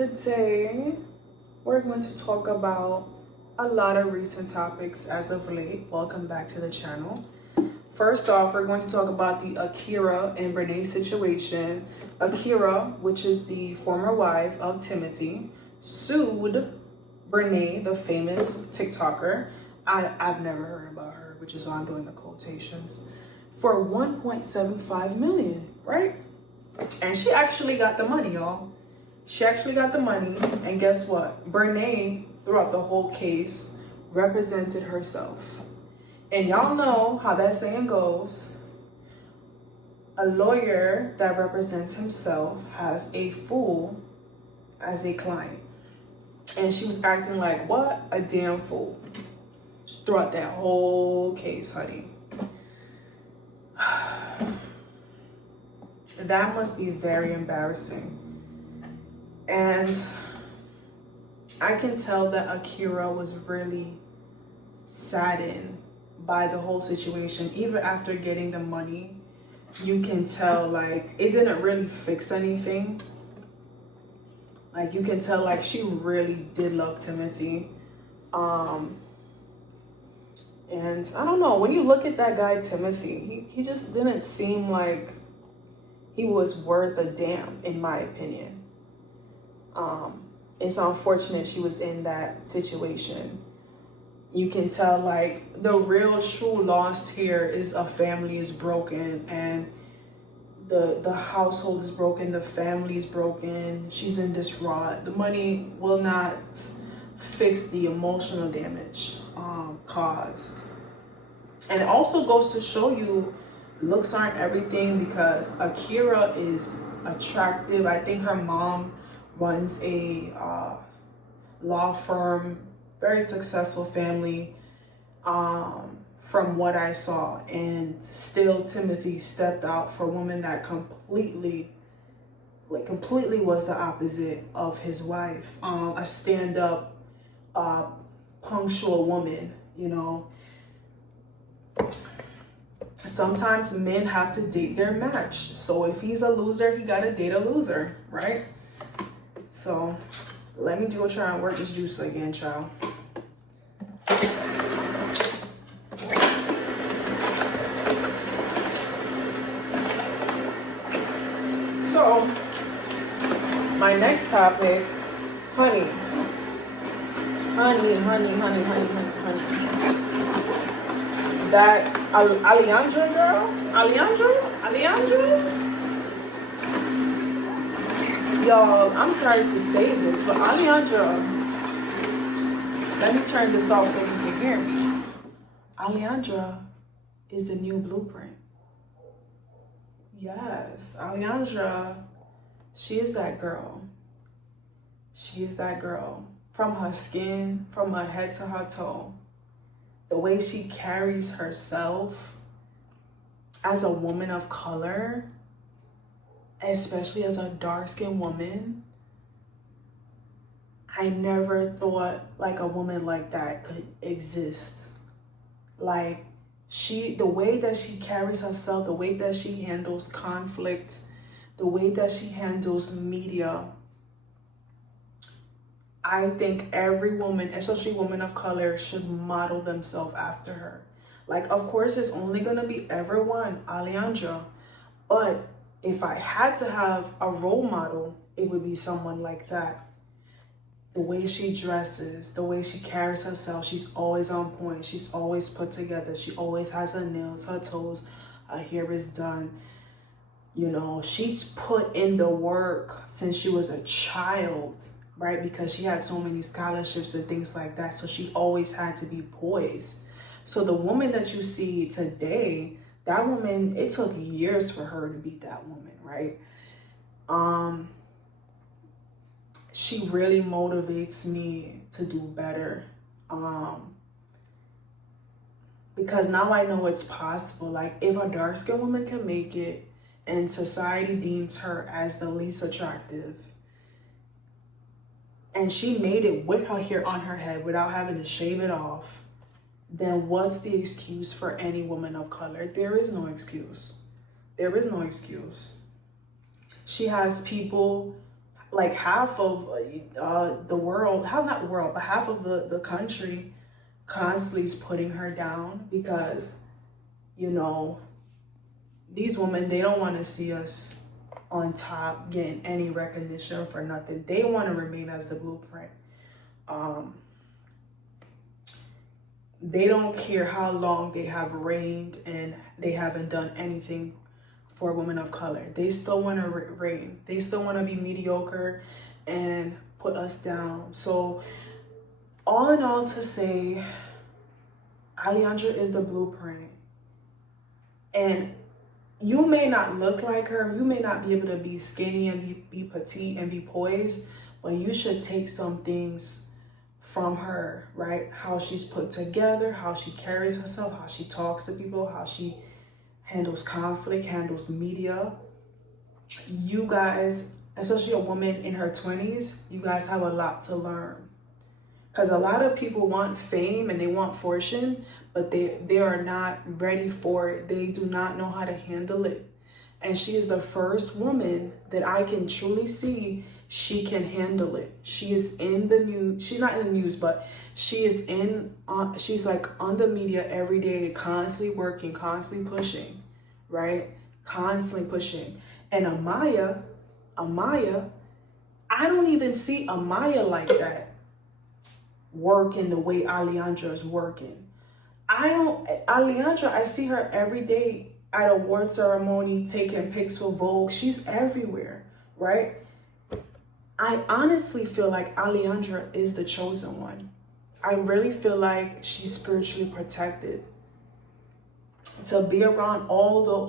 Today, we're going to talk about a lot of recent topics as of late. Welcome back to the channel. First off, we're going to talk about the Akira and Brene situation. Akira, which is the former wife of Timothy, sued Brene, the famous TikToker. I've never heard about her, which is why I'm doing the quotations, for 1.75 million, right? And she actually got the money, y'all. She actually got the money, and guess what? Brene, throughout the whole case, represented herself. And y'all know how that saying goes. A lawyer that represents himself has a fool as a client. And she was acting like, what? A damn fool. Throughout that whole case, honey. That must be very embarrassing. And I can tell that Akira was really saddened by the whole situation. Even after getting the money, you can tell like it didn't really fix anything. Like you can tell like she really did love Timothy. And I don't know, when you look at that guy Timothy, he just didn't seem like he was worth a damn, in my opinion. It's unfortunate she was in that situation. You can tell like the real true loss here is a family is broken, and the household is broken, the family is broken, she's in distraught. The money will not fix the emotional damage caused. And it also goes to show you looks aren't everything, because Akira is attractive. I think her mom runs a law firm, very successful family, from what I saw. And still Timothy stepped out for a woman that completely was the opposite of his wife. A stand-up, punctual woman, you know. Sometimes men have to date their match. So if he's a loser, he gotta date a loser, right? So let me go try and work this juice again, child. So my next topic, honey. That Alejandra girl, Alejandra. Y'all, I'm sorry to say this, but Alejandra, let me turn this off so you can hear me. Alejandra is the new blueprint. Yes, Alejandra, she is that girl. She is that girl. From her skin, from her head to her toe. The way she carries herself as a woman of color, especially as a dark-skinned woman, I never thought like a woman like that could exist. Like the way that she carries herself, the way that she handles conflict, the way that she handles media, I think every woman, especially women of color, should model themselves after her. Like, of course, it's only gonna be everyone, Alejandra, but if I had to have a role model, it would be someone like that. The way she dresses, the way she carries herself, she's always on point. She's always put together. She always has her nails, her toes, her hair is done. You know, she's put in the work since she was a child, right? Because she had so many scholarships and things like that. So she always had to be poised. So the woman that you see today, that woman, it took years for her to be that woman, right? She really motivates me to do better. Because now I know it's possible. Like if a dark-skinned woman can make it and society deems her as the least attractive, and she made it with her hair on her head without having to shave it off, then what's the excuse for any woman of color? There is no excuse. There is no excuse. She has people like half of the world, how not world, but half of the country constantly is putting her down because, you know, these women, they don't want to see us on top getting any recognition for nothing. They want to remain as the blueprint. They don't care how long they have reigned and they haven't done anything for women of color. They still want to reign. They still want to be mediocre and put us down. So all in all, to say, Alejandra is the blueprint. And you may not look like her. You may not be able to be skinny and be petite and be poised, but you should take some things from her, right? How she's put together, how she carries herself, how she talks to people, how she handles conflict, handles media. You guys, especially a woman in her 20s, you guys have a lot to learn. Because a lot of people want fame and they want fortune, but they are not ready for it. They do not know how to handle it. And she is the first woman that I can truly see she can handle it. She is in the news. She's not in the news, but she is she's like on the media every day, constantly working, constantly pushing, right? Constantly pushing. And Amaya, I don't even see Amaya like that, working the way Alejandra is working. Alejandra, I see her every day at award ceremony, taking pics for Vogue. She's everywhere, right? I honestly feel like Alejandra is the chosen one. I really feel like she's spiritually protected. To be around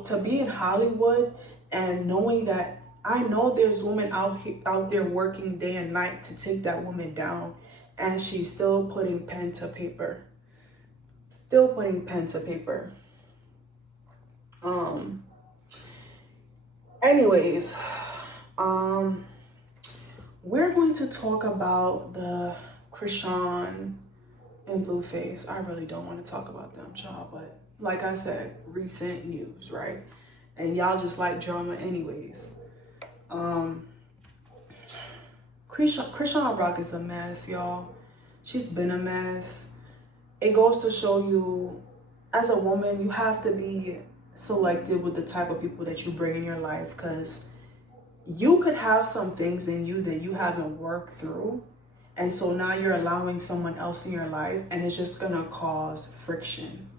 to be in Hollywood and knowing that, I know there's women out there working day and night to take that woman down, and she's still putting pen to paper. Still putting pen to paper. Anyways, we're going to talk about the Chrisean and Blueface. I really don't want to talk about them, y'all, but like I said, recent news, right? And y'all just like drama anyways. Chrisean Rock is a mess, y'all. She's been a mess. It goes to show you, as a woman, you have to be selective with the type of people that you bring in your life, because you could have some things in you that you haven't worked through, and so now you're allowing someone else in your life, and it's just gonna cause friction.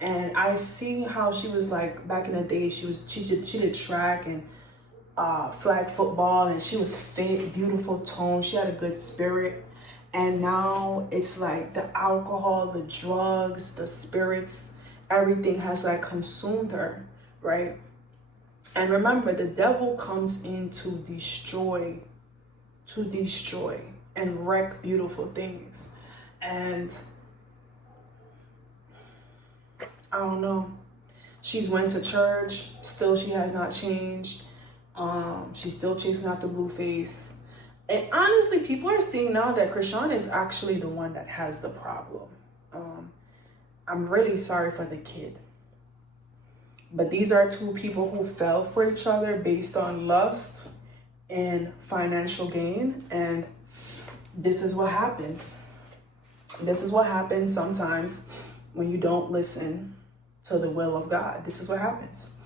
And I see how she was like back in the day. She did track and flag football, and she was fit, beautiful tone. She had a good spirit. And now it's like the alcohol, the drugs, the spirits, everything has like consumed her, right? And remember, the devil comes in to destroy and wreck beautiful things. And I don't know. She's went to church, still she has not changed. She's still chasing after Blueface. And honestly, people are seeing now that Chrisean is actually the one that has the problem. I'm really sorry for the kid. But these are two people who fell for each other based on lust and financial gain. And this is what happens. This is what happens sometimes when you don't listen to the will of God. This is what happens.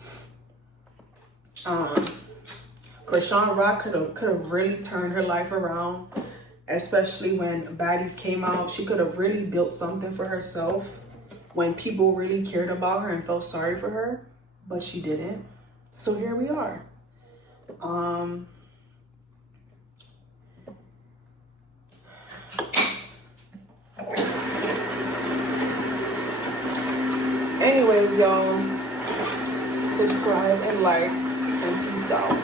Chrisean Rock could have really turned her life around, especially when Baddies came out. She could have really built something for herself when people really cared about her and felt sorry for her, but she didn't. So here we are. Anyways, y'all, subscribe and like, and peace out.